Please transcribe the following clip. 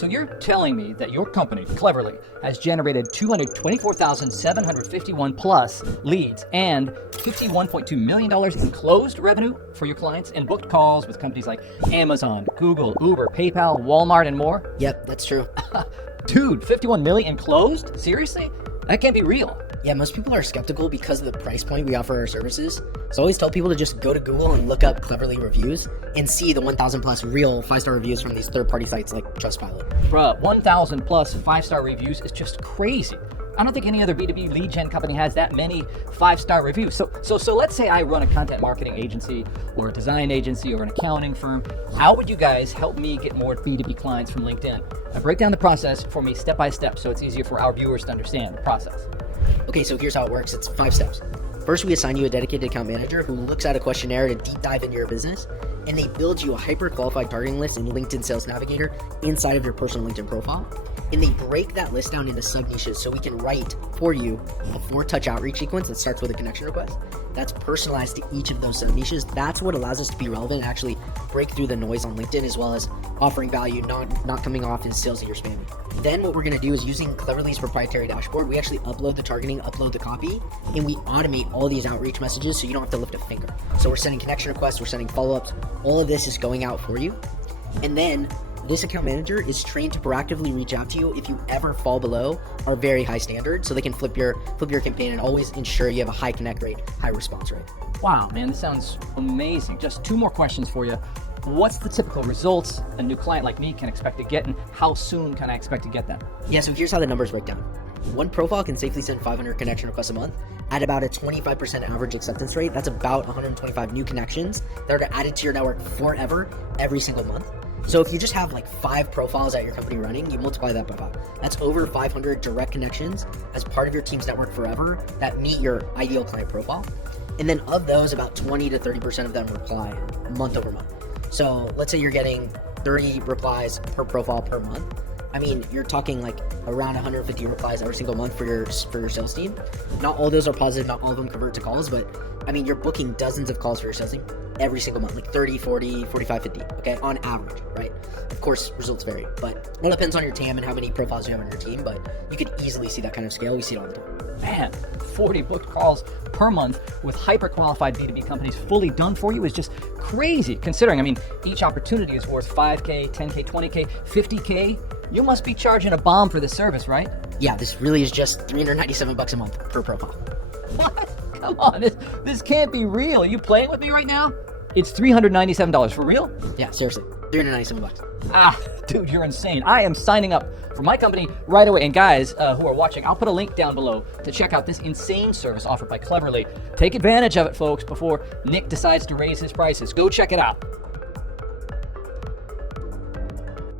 so you're telling me that your company, Cleverly, has generated 224,751 plus leads and $51.2 million in closed revenue for your clients and booked calls with companies like Amazon, Google, Uber, PayPal, Walmart, and more? Yep, that's true. Dude, 51 million in closed? Seriously? That can't be real. Yeah, most people are skeptical because of the price point we offer our services. So I always tell people to just go to Google and look up Cleverly reviews and see the 1,000 plus real 5-star reviews from these third-party sites like Trustpilot. Bruh, 1,000 plus 5-star reviews is just crazy. I don't think any other B2B lead gen company has that many 5-star reviews. So let's say I run a content marketing agency or a design agency or an accounting firm. How would you guys help me get more B2B clients from LinkedIn? Break down the process for me step by step so it's easier for our viewers to understand the process. Okay, so here's how it works. It's 5 steps. First, we assign you a dedicated account manager who looks at a questionnaire to deep dive into your business, and they build you a hyper-qualified targeting list in LinkedIn Sales Navigator inside of your personal LinkedIn profile. And they break that list down into sub-niches so we can write for you a 4-touch outreach sequence that starts with a connection request. That's personalized to each of those sub-niches. That's what allows us to be relevant and actually break through the noise on LinkedIn, as well as offering value, not coming off as salesy or spammy. Then what we're going to do is, using Cleverly's proprietary dashboard, we actually upload the targeting, upload the copy, and we automate all these outreach messages so you don't have to lift a finger. So we're sending connection requests, we're sending follow-ups, all of this is going out for you. And then this account manager is trained to proactively reach out to you if you ever fall below our very high standard, so they can flip your campaign and always ensure you have a high connect rate, high response rate. Wow, man, this sounds amazing. Just 2 more questions for you. What's the typical results a new client like me can expect to get, and how soon can I expect to get them? Yeah, so here's how the numbers break down. One profile can safely send 500 connection requests a month at about a 25% average acceptance rate. That's about 125 new connections that are added to your network forever, every single month. So if you just have like 5 profiles at your company running, you multiply that by 5. That's over 500 direct connections as part of your team's network forever that meet your ideal client profile. And then of those, about 20 to 30% of them reply month over month. So let's say you're getting 30 replies per profile per month. I mean, you're talking like around 150 replies every single month for your sales team. Not all of those are positive, not all of them convert to calls, but I mean, you're booking dozens of calls for your sales team every single month, like 30, 40, 45, 50, okay, on average, right? Of course, results vary, but it all depends on your TAM and how many profiles you have on your team, but you could easily see that kind of scale. We see it all the time. Man, 40 booked calls per month with hyper-qualified B2B companies fully done for you is just crazy, considering, I mean, each opportunity is worth 5K, 10K, 20K, 50K. You must be charging a bomb for this service, right? Yeah, this really is just $397 a month per profile. What? Come on, this can't be real. Are you playing with me right now? It's $397 for real? Yeah, seriously, $397. Dude, you're insane. I am signing up for my company right away. And guys who are watching, I'll put a link down below to check out this insane service offered by Cleverly. Take advantage of it, folks, before Nick decides to raise his prices. Go check it out.